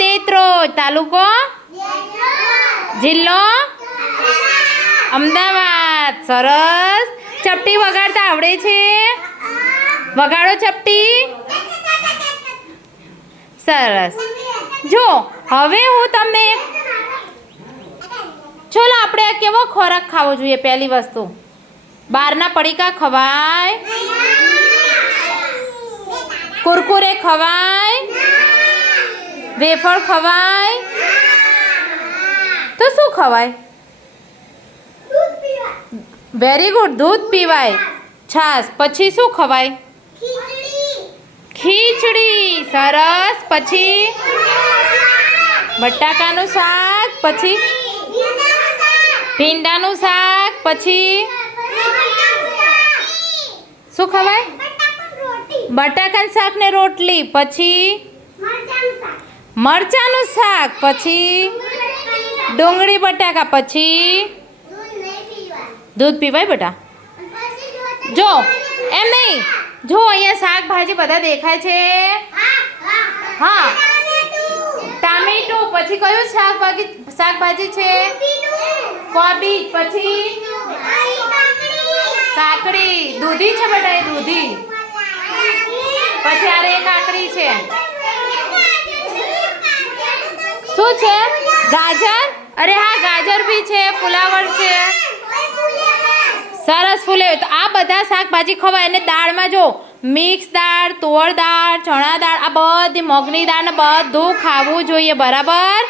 દેત્રોજ. તાલુકો જિલ્લો અમદાવાદ. સરસ. ચપટી વગાડતા આવડે છે? વગાડો ચપટી. સરસ. જો હવે હું તમને ચલો આપણે કેવો ખોરાક ખાવો જોઈએ? પહેલી વસ્તુ, બહારના પડીકા ખવાય? કુરકુરે ખવાય? વેફર ખવાય? તો શું ખવાય? Very good. દૂધ પીવાય. છાશ. પછી શું ખવાય? ખીચડી. સરસ. પછી બટાકાનું શાક. પછી ભીંડાનું શાક. પછી શું ખવાય? બટાકાનું શાક ને રોટલી. પછી મરચાંનું શાક. પછી ડુંગળી બટાકા. પછી દૂધ પીવાય બેટા? જો એમ નહીં, જો અહીંયા શાકભાજી બધા દેખાય છે. હા, ટામેટું. પછી કયું શાકભાજી છે? કોબીજ. પછી કાકડી. દૂધી છે બેટા? એ દૂધી. પછી આ રે કાકડી છે. શું છે? ગાજર. અરે હા, ગાજર બી છે. ફુલાવર છે. સરસ. ફૂલે. તો આ બધા શાકભાજી ખવાય. અને દાળમાં જો મિક્સ દાળ, તુવર દાળ, ચણા દાળ, આ બધી મગની દાળ ને બધું ખાવું જોઈએ. બરાબર?